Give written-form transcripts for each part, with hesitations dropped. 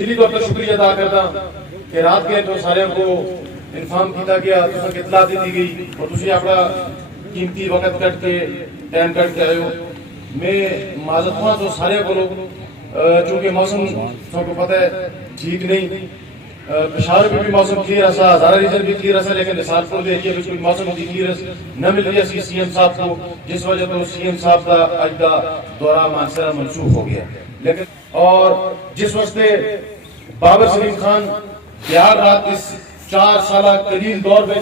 دلی طور پر شکریہ ادا کرتا کہ رات کے تو سارے کو انفارم کیتا گیا تساں اطلاع دیتی گئی اور تسی اپنا قیمتی وقت کٹ کے ٹائم کٹ کے آئے ہو. میں معذرت ہوں تو سارے کو چونکہ موسم سب کو پتہ ہے ٹھیک نہیں. پشاور میں بھی موسم کلیئر ایسا, ہزارہ ریجن بھی کلیئر ایسا, لیکن نثار پور دے ایریا میں موسم کی کلیئرنس نہ مل رہی ہے سی ایم صاحب کو, جس وجہ تو سی ایم صاحب کا اج کا دورہ مانسرا منسوخ ہو گیا. لیکن اور جس واسطے بابر سلیم خان دیار رات اس 4 سالہ قلیل دور میں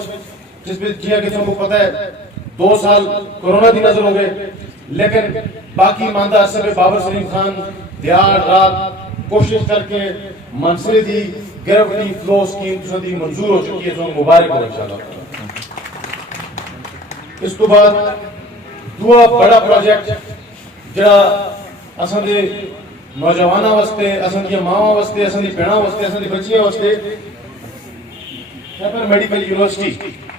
جس میں جیا کہ سب کو پتہ ہے 2 سال کرونا دی نظر ہو گئے, لیکن باقی ماندہ عرصے میں بابر سلیم خان دیار رات کوشش کر کے منصرے دی گریوٹی فلو سکیم دی منظور ہو چکی ہے, جو مبارک ہو انشاءاللہ. اس کو بعد دعا بڑا پروجیکٹ جڑا اساں دے نوجواناں واسطے, اساں دی ماواں واسطے, اساں دی بہناں واسطے, اساں دی بچیاں واسطے خیبر میڈیکل یونیورسٹی,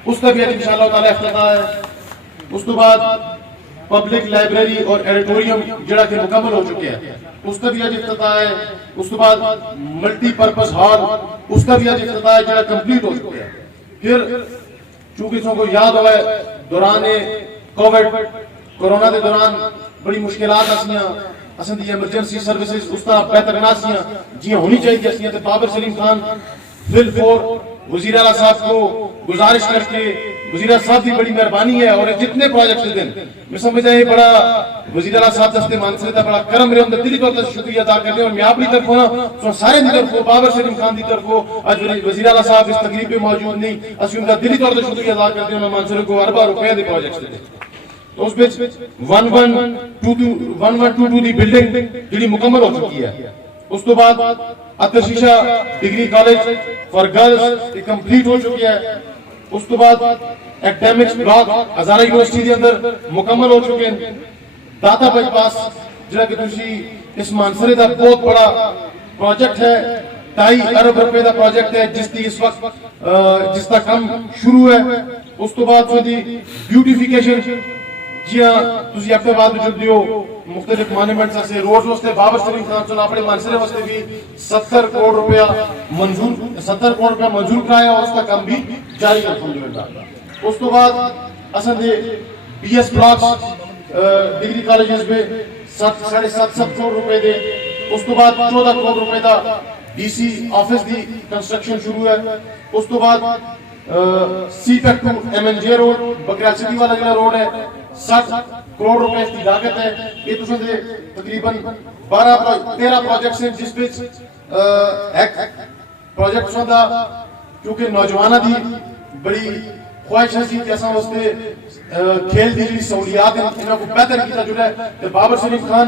اس کا بھی انشاءاللہ تعالی افتتاح ہے. اس کے بعد پبلک لائبریری اور ایڈیٹوریم جڑا کہ مکمل ہو چکے ہیں, اس کا بھی افتتاح ہے. اس کے بعد ملٹی پرپز ہال, اس کا بھی افتتاح ہے جڑا کمپلیٹ ہو چکے ہیں. پھر چونکہ سو کو یاد ہوا ہے دوران کووڈ کورونا دے دوران بڑی مشکلات آسیاں, اساں دی ایمرجنسی سروسز اس طرح بہتر نہ سیاں جیاں ہونی چاہیے اسیاں. تے بابر سلیم خان فل فور وزیر اعلیٰ صاحب کو گزارش کر کے, وزیر اعلیٰ صاحب کی بڑی مہربانی ہے اور جتنے پروجیکٹس دیں میں سمجھتا ہے بڑا وزیر اعلیٰ صاحب دستے مانسرے دا بڑا کرم رہے, ہم دلی طور پر شکریہ ادا کرتے ہیں. اور میں اپنی طرف ہونا تو سارے دی طرف بابر سلیم خان دی طرف اج وزیر اعلیٰ صاحب اس تقریب پہ موجود نہیں, اسی ان کا دلی طور پر شکریہ ادا کرتے ہیں. مانسرے کو ارباں روپے دے پروجیکٹس دے تو اس وچ 1122 دی بلڈنگ جڑی مکمل ہو چکی ہے. اس تو بعد اتر شیشہ degree college for girls complete ہو چکی ہے. اس تو بعد ایکڈیمکس بلاک ہزارہ یونیورسٹی کے اندر مکمل ہو چکے ہیں. داتا بائی پاس جڑا کہ تسی اس مانسرے دا بہت بڑا پروجیکٹ ہے, 2.5 ارب روپے دا پروجیکٹ ہے جس دی اس وقت جس کا کام شروع ہے. اس تو بعد جو دی بیوٹیفیکیشن جی ہاں تسی ہفتے بعد جو دیو مختلف مانیمنٹس سے روڈ واسطے بابر سلیم خان چلا اپنے مانسرے واسطے بھی 70 کروڑ روپیہ منظور کرایا اور اس کا کام بھی جاری ہے الحمدللہ. اس تو بعد اساں they B S blocks degree colleges میں 7.5 کروڑ روپے دے. اس تو بعد 14 کروڑ روپے دا ڈی سی آفس دی کنسٹرکشن شروع ہے. اس تو بعد CPEC to M N J road Bakral city والا جڑا روڈ ہے 60 کروڑ روپے اس کی لاگت ہے. یہ تو سن دے تقریباً 13 پروجیکٹس ہیں جس وچ ایک پروجیکٹ سندا کیونکہ نوجواناں دی بڑی خواہش ہے کہ اساں واسطے کھیل دی جڑی سہولیات ہیں انہاں کو بہتر کیتا جڑا ہے. تے بابر سلیم خان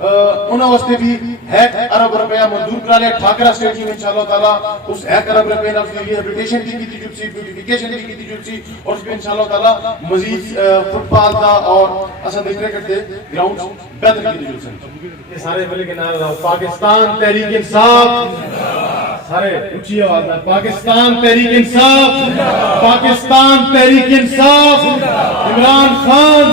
انہاں واسطے بھی 1 ارب روپیہ منظور کرا لیا. ٹھاکرا اسٹیڈیم انشاءاللہ تعالی اس 1 ارب روپے نال ریہیبلیٹیشن کی کیتی جلسی, بیوٹیفیکیشن کی کیتی جلسی, اور اس میں انشاءاللہ تعالی مزید فٹ بال دا اور اساں دے کرکٹ دے گراؤنڈ بہتر کیتی جلسی. یہ سارے بولے کہ نعرہ پاکستان تحریک انصاف, سارے اونچی آواز میں پاکستان تحریک انصاف, پاکستان تحریک انصاف, عمران خان